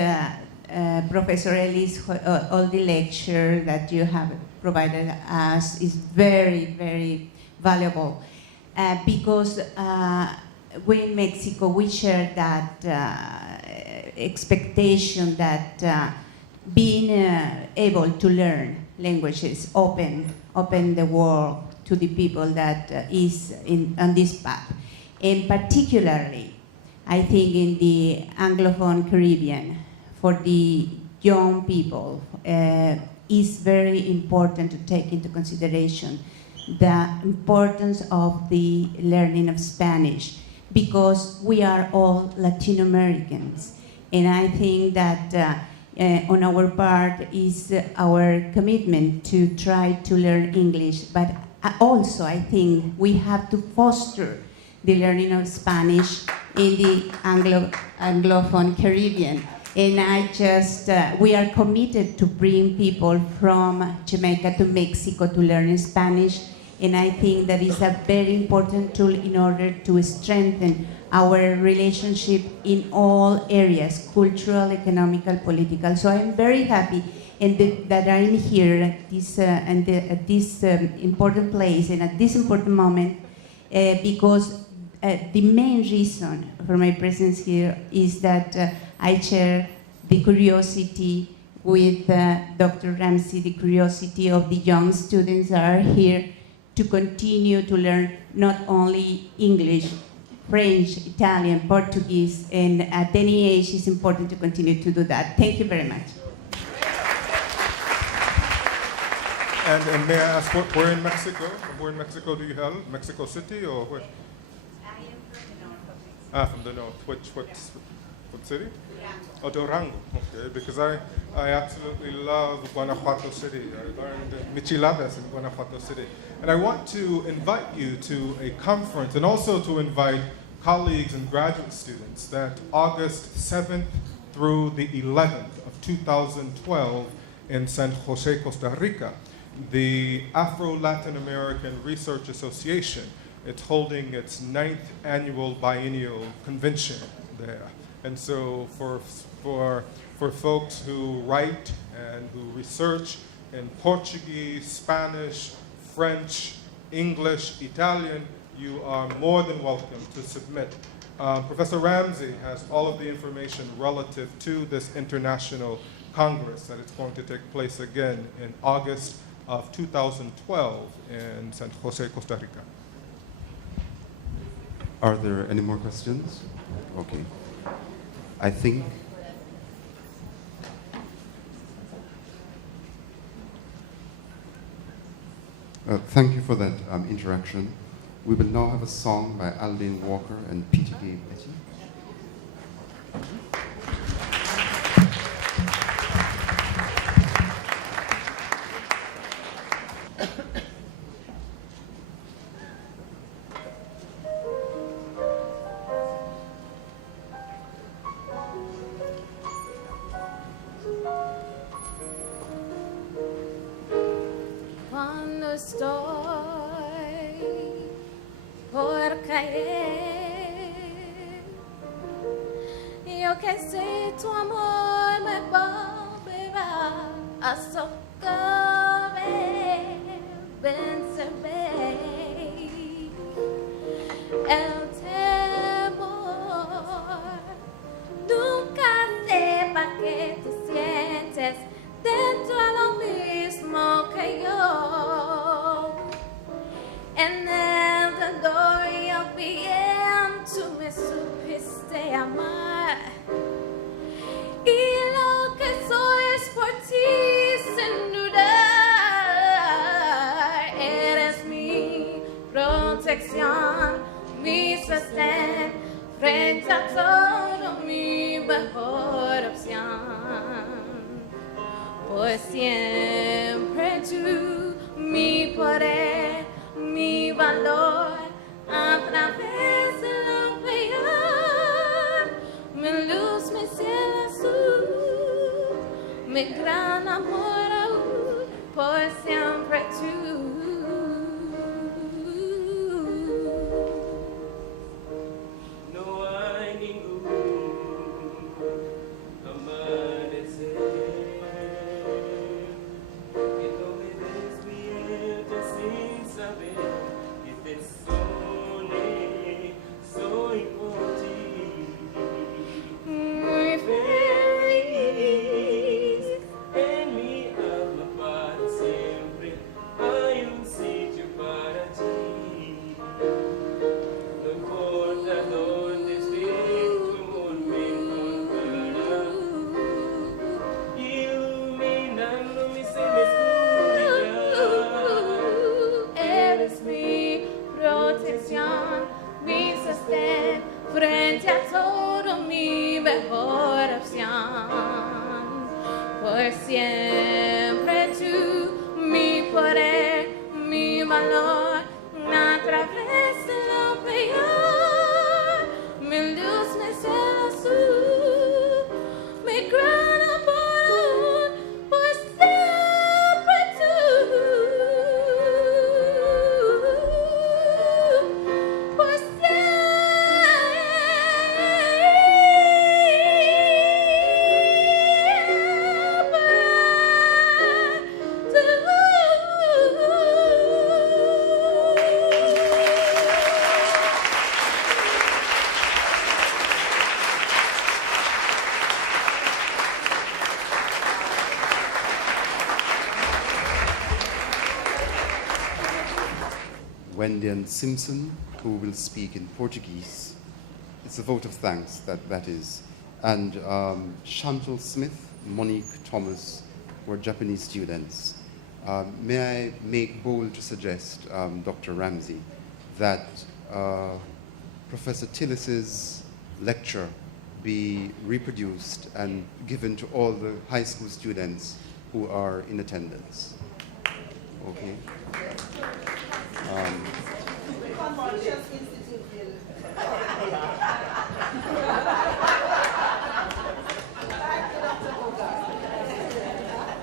Professor Ellis, all the lecture that you have provided us is very, very valuable because we in Mexico, we share that expectation that being able to learn languages open the world to the people that is on this path. And particularly, I think in the Anglophone Caribbean, for the young people, is very important to take into consideration the importance of the learning of Spanish, because we are all Latin Americans. And I think that on our part is our commitment to try to learn English, but also I think we have to foster the learning of Spanish in the Anglophone Caribbean. And we are committed to bring people from Jamaica to Mexico to learn Spanish. And I think that is a very important tool in order to strengthen our relationship in all areas, cultural, economical, political. So I'm very happy that I'm here at this important place and at this important moment because the main reason for my presence here is that I share the curiosity with Dr. Ramsay, the curiosity of the young students that are here to continue to learn not only English, French, Italian, Portuguese, and at any age it's important to continue to do that. Thank you very much. And may I ask, where in Mexico? Where in Mexico do you hail? Mexico City or where? I am from the north of Mexico. From the north. What city? Oh, Durango. Okay, because I absolutely love Guanajuato City. I learned micheladas in Guanajuato City. And I want to invite you to a conference and also to invite colleagues and graduate students that August 7th through the 11th of 2012 in San Jose, Costa Rica, the Afro-Latin American Research Association, it's holding its 9th annual biennial convention there. And so for folks who write and who research in Portuguese, Spanish, French, English, Italian, you are more than welcome to submit. Professor Ramsay has all of the information relative to this international congress that is going to take place again in August of 2012 in San Jose, Costa Rica. Are there any more questions? Okay. I think thank you for that interaction. We will now have a song by Aldine Walker and Peter Gabe Etty. Cuando estoy por caer, yo que sé tu amor me volverá a socorrer, venceré el temor. Nunca sepa que te sientes dentro de lo mismo que yo. En el dolor y el bien tú me supiste amar. Y lo que soy es por ti sin dudar. Eres mi protección, mi sostén, frente a todo mi mejor opción. Por siempre tú, mi poder, mi valor, a través de lo peor, mi luz, mi cielo azul, mi gran amor aún, por siempre tú. No hay ningún amanecer que no me despierte sin saber que te soy por ti. Muy feliz En mi alma para siempre hay un Sempre tu mi poder, mi valor, a través de lo peor, mi luz, mi cielo azul, mi gran amor, por siempre tú, por Wendy and Simpson, who will speak in Portuguese. It's a vote of thanks, that is. And Chantal Smith, Monique Thomas were Japanese students. May I make bold to suggest, Dr. Ramsay, that Professor Tillis's lecture be reproduced and given to all the high school students who are in attendance. Okay?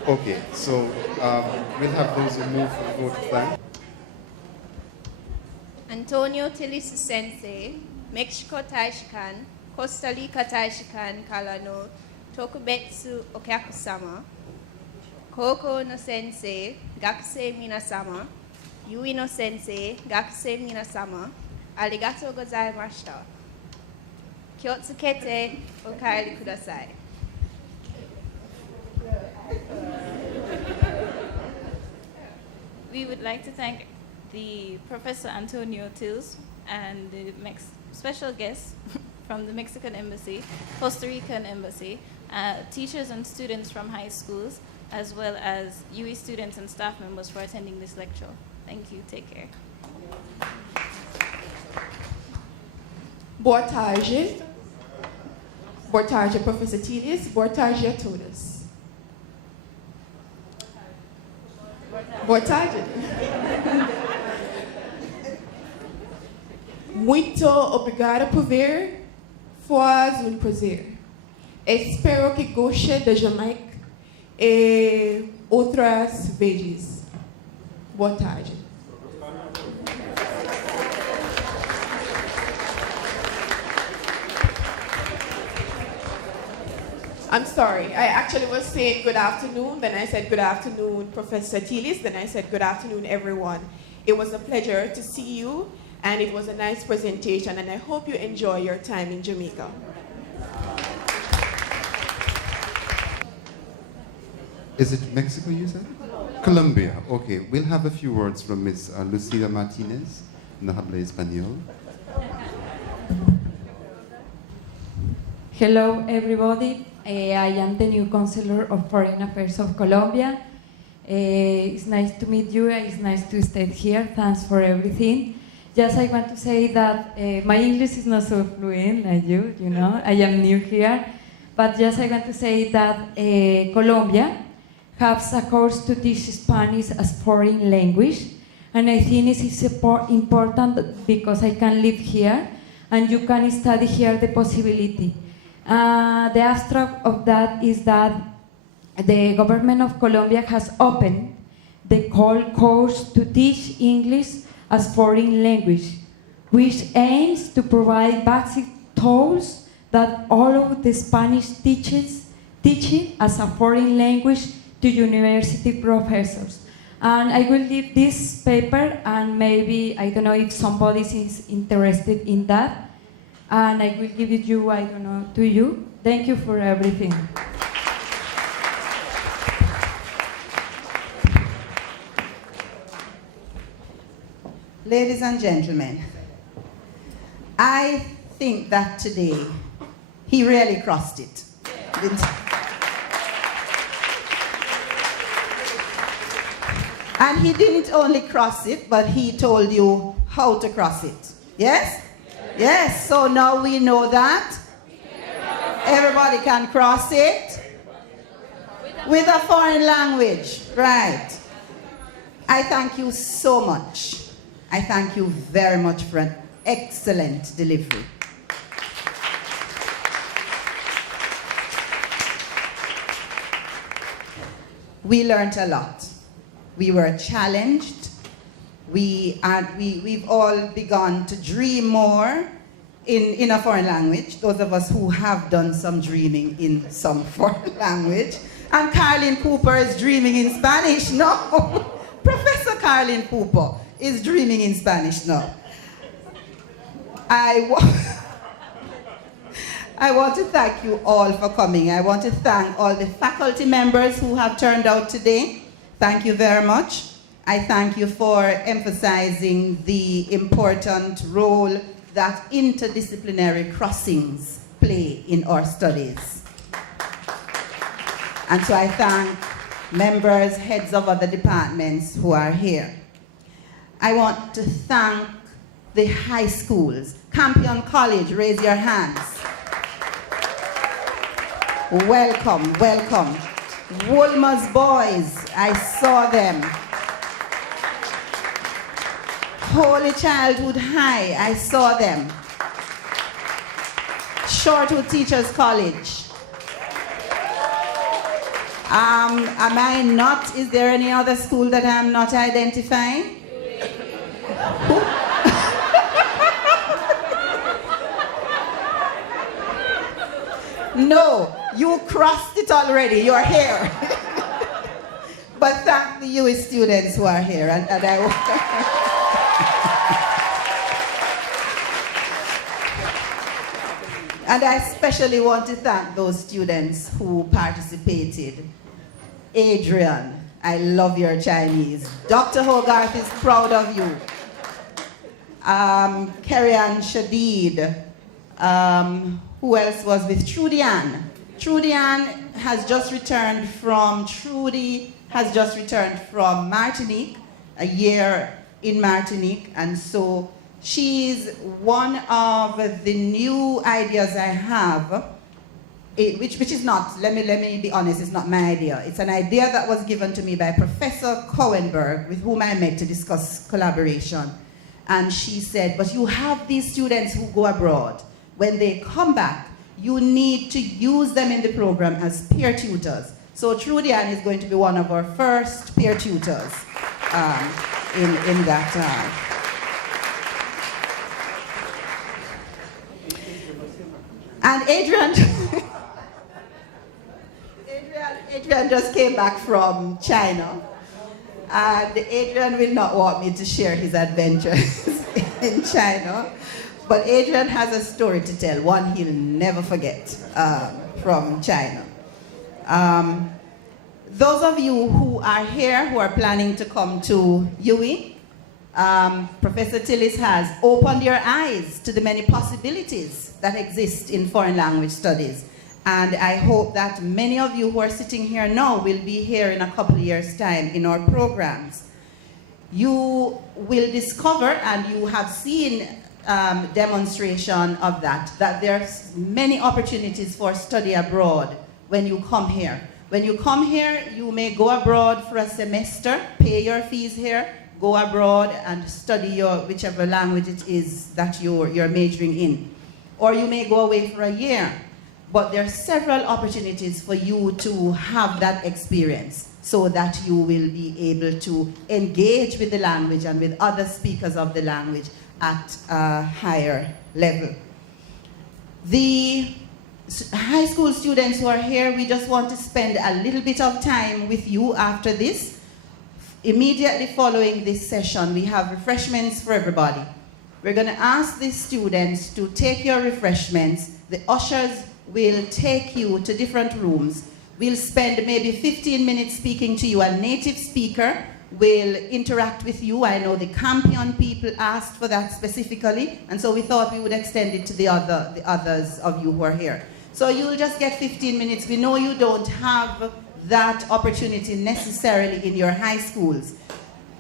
Okay, so we'll have those who move for the vote of thanks. Antonio Tillis Sensei, Mexico Taishikan, Costa Rica Taishikan Kalano, Tokubetsu Okakusama, Koko no Sensei, Gakusei Minasama, Yui no Sensei, Gakusei Minasama, Arigatou gozaimashita. Kyotsukete okaeri kudasai. We would like to thank the Professor Antonio Tillis and the special guests from the Mexican Embassy, Costa Rican Embassy, teachers and students from high schools, as well as UE students and staff members for attending this lecture. Thank you. Take care. Boa tarde. Boa tarde, Professor Tillis. Boa tarde a todos. Boa tarde. Muito obrigada por vir. Foi prazer. Espero que goste da Jamaica e outras vezes. Boa tarde. I'm sorry. I actually was saying good afternoon, then I said good afternoon, Professor Tillis, then I said good afternoon, everyone. It was a pleasure to see you, and it was a nice presentation, and I hope you enjoy your time in Jamaica. Is it Mexico, you said? Colombia. Okay, we'll have a few words from Ms. Lucila Martinez, no habla español. Hello, everybody. I am the new Counselor of Foreign Affairs of Colombia. It's nice to meet you. It's nice to stay here. Thanks for everything. Just I want to say that my English is not so fluent like you know. I am new here. But just I want to say that Colombia has a course to teach Spanish as foreign language. And I think it is important because I can live here and you can study here the possibility. The abstract of that is that the government of Colombia has opened the course to teach English as foreign language, which aims to provide basic tools that all of the Spanish teaching as a foreign language to university professors. And I will leave this paper, and maybe, I don't know if somebody is interested in that. And I will give it you, I don't know, to you. Thank you for everything. Ladies and gentlemen, I think that today he really crossed it. And he didn't only cross it, but he told you how to cross it. Yes? Yes, so now we know that everybody can cross it With a foreign language, right. I thank you so much. I thank you very much for an excellent delivery. We learned a lot. We were challenged. We've all begun to dream more in a foreign language, those of us who have done some dreaming in some foreign language. And Caroline Cooper is dreaming in Spanish now. Professor Caroline Cooper is dreaming in Spanish now. I want to thank you all for coming. I want to thank all the faculty members who have turned out today. Thank you very much. I thank you for emphasizing the important role that interdisciplinary crossings play in our studies. And so I thank members, heads of other departments who are here. I want to thank the high schools. Campion College, raise your hands. Welcome, welcome. Woolmer's boys, I saw them. Holy Childhood High, I saw them. Shortwood Teachers College. Am I not, is there any other school that I'm not identifying? No, you crossed it already, you're here. But thank the UE students who are here. And I especially want to thank those students who participated. Adrian, I love your Chinese. Dr. Hogarth is proud of you. Kerry-Ann Shadid. Who else was with Trudy Ann? Trudy Ann has just returned from, Martinique, a year in Martinique, and so she's one of the new ideas I have, which is not, let me be honest, it's not my idea. It's an idea that was given to me by Professor Cohenberg, with whom I met to discuss collaboration. And she said, but you have these students who go abroad. When they come back, you need to use them in the program as peer tutors. So Trudy Ann is going to be one of our first peer tutors in that. And Adrian just came back from China. And Adrian will not want me to share his adventures in China. But Adrian has a story to tell, one he'll never forget from China. Those of you who are here, who are planning to come to UE, Professor Tillis has opened your eyes to the many possibilities that exist in foreign language studies. And I hope that many of you who are sitting here now will be here in a couple of years' time in our programs. You will discover, and you have seen demonstration of that there's many opportunities for study abroad when you come here. When you come here, you may go abroad for a semester, pay your fees here, go abroad and study your whichever language it is that you're majoring in. Or you may go away for a year. But there are several opportunities for you to have that experience so that you will be able to engage with the language and with other speakers of the language at a higher level. The high school students who are here, we just want to spend a little bit of time with you after this. Immediately following this session, we have refreshments for everybody. We're going to ask the students to take your refreshments. The ushers will take you to different rooms. We'll spend maybe 15 minutes speaking to you. A native speaker will interact with you. I know the Campion people asked for that specifically, and so we thought we would extend it to the others of you who are here. So you'll just get 15 minutes. We know you don't have that opportunity necessarily in your high schools.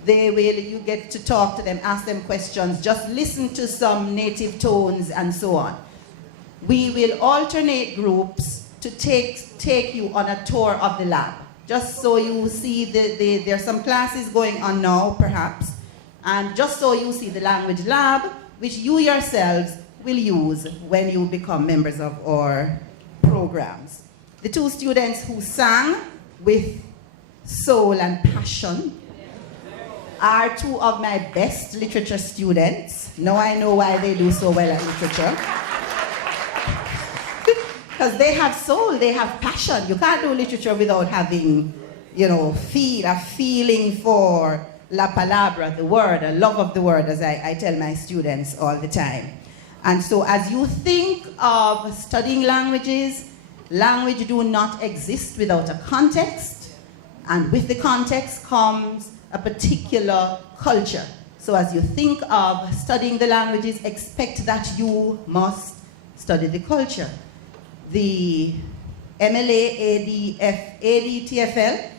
You get to talk to them, ask them questions, just listen to some native tones and so on. We will alternate groups to take you on a tour of the lab. just so you see, there are some classes going on now, perhaps, and just so you see the language lab, which you yourselves will use when you become members of our programs. The two students who sang with soul and passion are two of my best literature students. Now I know why they do so well at literature. Because they have soul, they have passion. You can't do literature without having, a feeling for la palabra, the word, a love of the word, as I tell my students all the time. And so as you think of studying languages, language do not exist without a context, and with the context comes a particular culture. So as you think of studying the languages, expect that you must study the culture. The MLA ADTFL,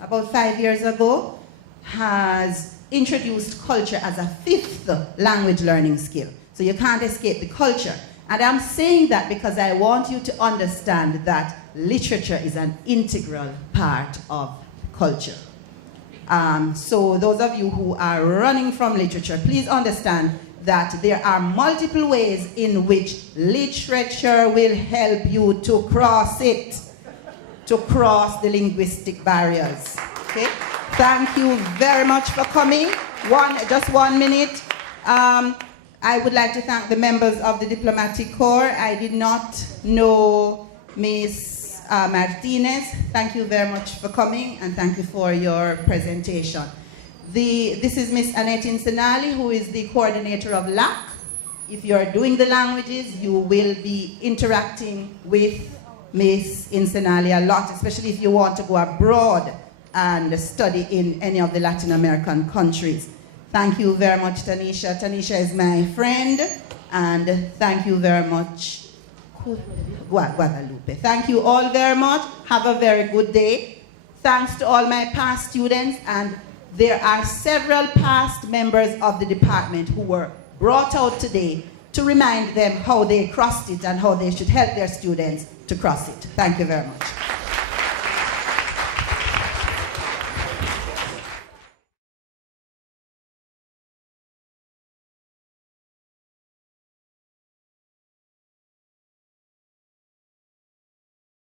about 5 years ago, has introduced culture as a 5th language learning skill. So you can't escape the culture. And I'm saying that because I want you to understand that literature is an integral part of culture. So those of you who are running from literature, please understand that there are multiple ways in which literature will help you to cross it, to cross the linguistic barriers. Okay? Thank you very much for coming. Just 1 minute. I would like to thank the members of the Diplomatic Corps. I did not know Ms. Martinez. Thank you very much for coming, and thank you for your presentation. This is Ms. Annette Insenali, who is the coordinator of LAC. If you are doing the languages, you will be interacting with Ms. Insenali a lot, especially if you want to go abroad and study in any of the Latin American countries. Thank you very much, Tanisha. Tanisha is my friend, and thank you very much, Guadalupe. Thank you all very much. Have a very good day. Thanks to all my past students, and there are several past members of the department who were brought out today to remind them how they crossed it and how they should help their students to cross it. Thank you very much.